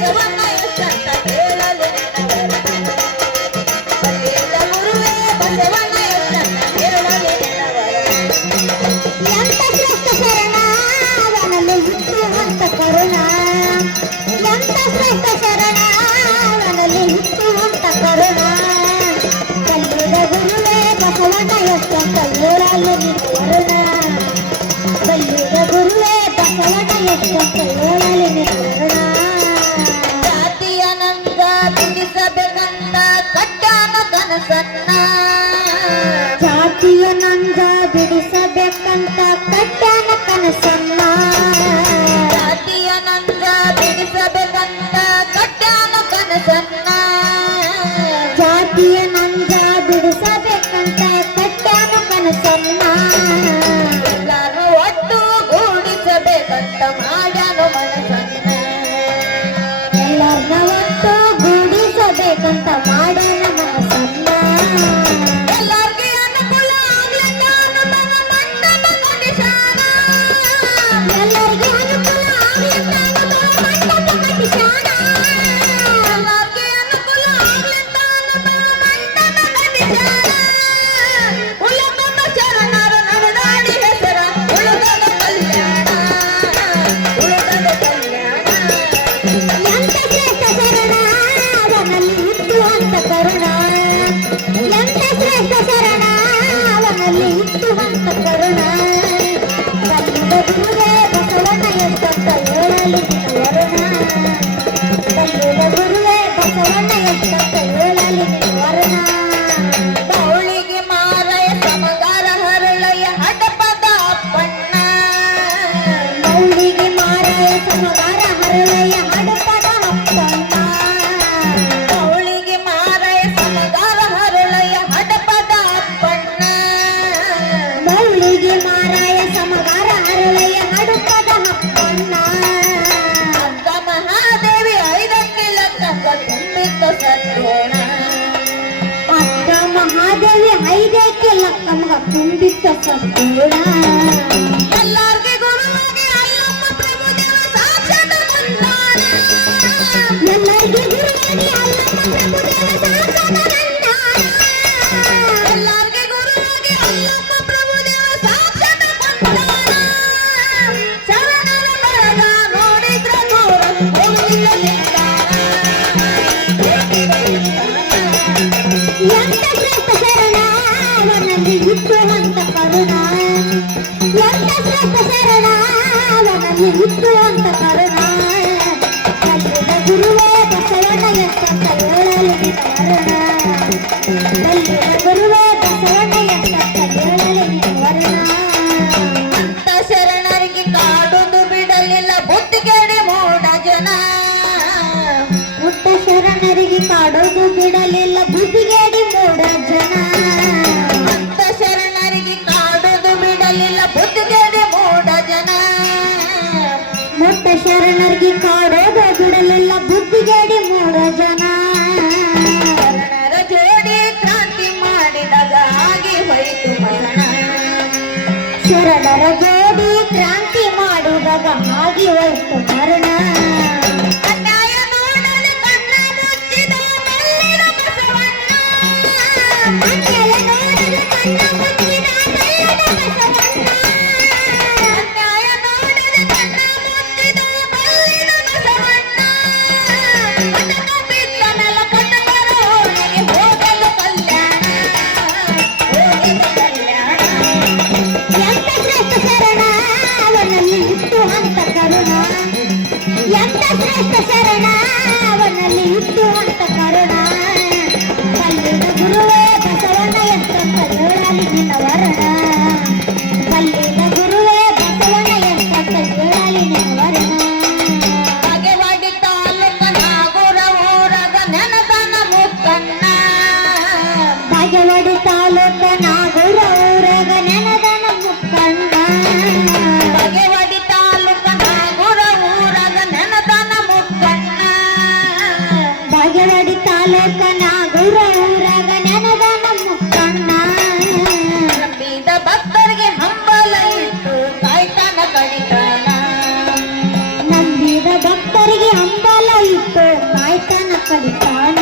ಬಸವಣ್ಣ ಎಷ್ಟಂತ ಹೇಳಲಿ ನಿನ್ನವರನ ಬಲ್ಲಿದ ಗುರುವೇ ಬಸವಣ್ಣ ಎಷ್ಟಂತ ಹೇಳಲಿ ನಿನ್ನವರನ ಎಂತ ಶ್ರೇಷ್ಠ ಶರಣ ಅವನಲ್ಲಿ ಹುಟ್ಟುವಂತ ಕರುಣ ಎಂತ ಶ್ರೇಷ್ಠ ಶರಣ ಅವನಲ್ಲಿ ಹುಟ್ಟುವಂತ ಕರುಣ ಬಲ್ಲಿದ ಗುರುವೇ ಬಸವಣ್ಣ ಎಷ್ಟಂತ ಹೇಳಲಿ ನಿನ್ನವರನ ಬಲ್ಲಿದ ಗುರುವೇ ಬಸವಣ್ಣ ಎಷ್ಟಂತ ಹೇಳಲಿ ನಿನ್ನವರನ ಜಾತಿಯ ನಂದ ಬಿಡಿಸಬೇಕಂತ ಕಟ್ಟಾನ ಕನಸನ್ನ ಜಾತಿಯ ನಂದ ಬಿಡಿಸಬೇಕಂತ ಕಟ್ಟಾನ ಕನಸನ್ನ ಜಾತಿಯ ನಂದ ಬಿಡಿಸಬೇಕಂತ ಕಟ್ಟಾನ ಕನಸನ್ನ ಜಾತಿಯ ನಂದ ಬಿಡಿಸಬೇಕಂತ ಕಟ್ಟಾನ ಕನಸನ್ನ ಎಲ್ಲರೂ ಒಟ್ಟು ಗೂಡಿಸಬೇಕಂತ ಮಾಡ್ಯಾನು ಮನಸ್ಸನ್ನ ಎಲ್ಲರನ್ನ ಒಟ್ಟು ಗೂಡಿಸಬೇಕಂತ ಮಾಡ್ಯಾನ ಮನಸ್ಸನ್ನ ಎಲ್ಲರಿಗೆ ಅನುಕೂಲ ಆಗ್ಲಿಕ್ಕ ಅನುಭವ ಮಂಟಪ ಕಟ್ಟಿಸಾನ ಎಲ್ಲರಿಗೆ ಅನುಕೂಲ ಆಗ್ಲಿಕ್ಕ ಅನುಭವ ಮಂಟಪ ಕಟ್ಟಿಸಾನ ಎಲ್ಲರಿಗೆ ಅನುಕೂಲ ಆಗ್ಲಿಕ್ಕ ಅನುಭವ ಮಂಟಪ ಕಟ್ಟಿಸಾನ ಉಳಕೊಂಡ ಶರಣರ ನಡೆದಾಡಿ ಹೆಸರ ಉಳಿದದ ಕಲ್ಯಾಣ ಉಳಿದದ ಕಲ್ಯಾಣ ಎಂತ ಶ್ರೇಷ್ಠ ಶರಣ ಅವನಲ್ಲಿ ಹುಟ್ಟುವಂತ ಕರುಣ ಎಂತ ಶ್ರೇಷ್ಠ ಶರಣ ಅವನಲ್ಲಿ ಹುಟ್ಟುವಂತ ಕರುಣ ಬಲ್ಲಿದ ಗುರುವೇ ಬಸವಣ್ಣ ಎಷ್ಟಂತ ಹೇಳಲಿ ನಿನ್ನವರನ ಬಲ್ಲಿದ ಗುರುವೇ ಬಸವಣ್ಣ ಎಷ್ಟಂತ ಹೇಳಲಿ ನಿನ್ನವರನ ಬೌಳಿಗೆ ಮಾರಯ ಸಮಗಾರ ಹರಳಯ ಹಡಪದ ಅಪ್ಪಣ್ಣ ಬೌಳಿಗೆ ಮಾರಯ ಸಮಗಾರ ಹರಳಯ ಹಡಪದ ಅಪ್ಪಣ್ಣ ಬೌಳಿಗೆ ಮಾರಯ ಸಮಗಾರ ಹರಳಯ ಹಡಪದ ಅಪ್ಪಣ್ಣ ಬೌಳಿಗೆ ಮಾರಾಯ ಸಮಗಾರ ಹರಳಯ ಹಡಪದ ಅಪ್ಪಣ್ಣ ಅಕ್ಕ ಮಹಾದೇವಿ ಐದಕ್ಕೆ ಲಕ್ಕಂಗ ತುಂಬಿದ್ದ ಸದ್ಗುಣ ಅಕ್ಕ ಮಹಾದೇವಿ ಐದಕ್ಕೆ ಲಕ್ಕಂಗ ತುಂಬಿದ್ದ ಸದ್ಗುಣ ಎಲ್ಲಾರ್ಗೆ ಗುರುವಾಗಿ ಅಲ್ಲಮ್ಮ ಪ್ರಭುದೇವ ಸಾಕ್ಷಾತ್ ಬಂದಾನ ಎಲ್ಲರಿಗೆ ಗುರುವಾಗಿ ಅಲ್ಲಮ್ಮ ಪ್ರಭುದೇವ ಸಾಕ್ಷಾತ್ ಬಂದಾನ ಎಲ್ಲರಿಗೆ ಗುರುವಾಗಿ ಅಲ್ಲಮ್ಮ ಪ್ರಭುದೇವ ಸಾಕ್ಷಾತ್ ಬಂದಾನ ಶರಣರ ಬರದ ನೋಡಿದ್ರ ದೂರ ಹೋಗಿಲ್ಲ ನಿಲ್ದಾಣ ಎಂತ ಶ್ರೇಷ್ಠ ಶರಣ ಅವನಲ್ಲಿ ಹುಟ್ಟುವಂತ ಕರುಣ ಎಂತ ಶ್ರೇಷ್ಠ ಶರಣ ಅವನಲ್ಲಿ ಹುಟ್ಟುವಂತ ಕರುಣ ಬಲ್ಲಿದ ಗುರುವೇ ಬಸವಣ್ಣ ಎಷ್ಟಂತ ಹೇಳಲಿ ನಿನ್ನವರನ ಬಲ್ಲಿದ ಗುರುವೇ ಬಸವಣ್ಣ ಎಷ್ಟಂತ ಹೇಳಲಿ ನಿನ್ನವರನ ಅಂತ ಶರಣರಿಗೆ ಕಾಡುದು ಬಿಡಲಿಲ್ಲ ಬುದ್ಧಿಗೆಡಿ ಮೂಢ ಜನ ಪುಟ್ಟ ಶರಣರಿಗೆ ಕಾಡೋದು ಬಿಡಲಿಲ್ಲ ಬುದ್ಧಿಗೆಡಿ ಮೂಢ ಜನ ಅಂತ ಶರಣರಿಗೆ ಕಾಡೋದು ಬಿಡಲಿಲ್ಲ ಬುದ್ಧಿಗೆಡಿ ಮೂಢ ಜನ ಮುಟ್ಟ ಶರಣರಿಗೆ ಕಾಡೋದು ಬಿಡಲಿಲ್ಲ ಬುದ್ಧಿಗೆಡಿ ಮೂಢ ಜನ ಶರಣರ ಜೋಡಿ ಕ್ರಾಂತಿ ಮಾಡಿದಾಗ ಆಗಿ ಹೋಯಿತು ಮರಣ ಶರಣರ ಜೋಡಿ ಕ್ರಾಂತಿ ಮಾಡಿದಾಗ ಆಗಿ ಹೋಯಿತು ಮರಣ ಅನ್ಯಾಯ ನೋಡಲು ಕಣ್ಣ ಮುಚ್ಚಿದ ಮೆಲ್ಲಿದ ಬಸವಣ್ಣ ಅನ್ಯಾಯ ನೋಡಲು ಕಣ್ಣ ಮುಚ್ಚಿದ ಮೆಲ್ಲಿದ ಬಸವಣ್ಣ ಅನ್ಯಾಯ ನೋಡಲು ಕಣ್ಣ ಮುಚ್ಚಿದ ಮೆಲ್ಲಿದ ಬಸವಣ್ಣ ಕಟಕ ಬಿದ್ದ ನೆಲ ಕಟಕರ ಹೋಳಿಗೆ ಹೋಗಲು ಕಲ್ಯಾಣ ಹೋಗಿದ ಕಲ್ಯಾಣ ಎಂತ ಶ್ರೇಷ್ಠ ಶರಣ ಅವನಲ್ಲಿ ಹುಟ್ಟುವಂತ ಕರುಣ ಎಂತ ಶ್ರೇಷ್ಠ ಶರಣ ಅವನಲ್ಲಿ ಹುಟ್ಟುವಂತ ಕರುಣ ಬಲ್ಲಿದ ಗುರುವೇ ಬಸವಣ್ಣ ಎಷ್ಟಂತ ಹೇಳಲಿ ನಿನ್ನವರನ ಬಲ್ಲಿದ ಗುರುವೇ ಬಸವಣ್ಣ ಎಷ್ಟಂತ ಹೇಳಲಿ ನಿನ್ನವರನ ಬಗೆವಾಡಿ ತಾಲೂಕ ನಾಗೂರ ಊರಾಗ ನೆನದನ ಮುಕ್ಕಣ್ಣ ಬಗೆವಾಡಿ ತಾಲೂಕ ನಾಗೂರ ಊರಾಗ ನೆನದನ ಮುಕ್ಕಣ್ಣ ಬಗೆವಾಡಿ ತಾಲೂಕ ನಾಗೂರ ಊರಾಗ ನೆನದನ ಮುಕ್ಕಣ್ಣ ಬಗೆವಾಡಿ ತಾಲೂಕ ನಾಗೂರ ಊರಾಗ ನೆನದನ ಮುಕ್ಕಣ್ಣ ನಂಬಿದ ಭಕ್ತರಿಗೆ ಹಂಬಲ ಇಟ್ಟು ಕಾಯ್ತಾನ ಕಡಿತಾನ ನಂಬಿದ ಭಕ್ತರಿಗೆ ಹಂಬಲ ಇಟ್ಟು ಕಾಯ್ತಾನ ಕಲಿತಾನ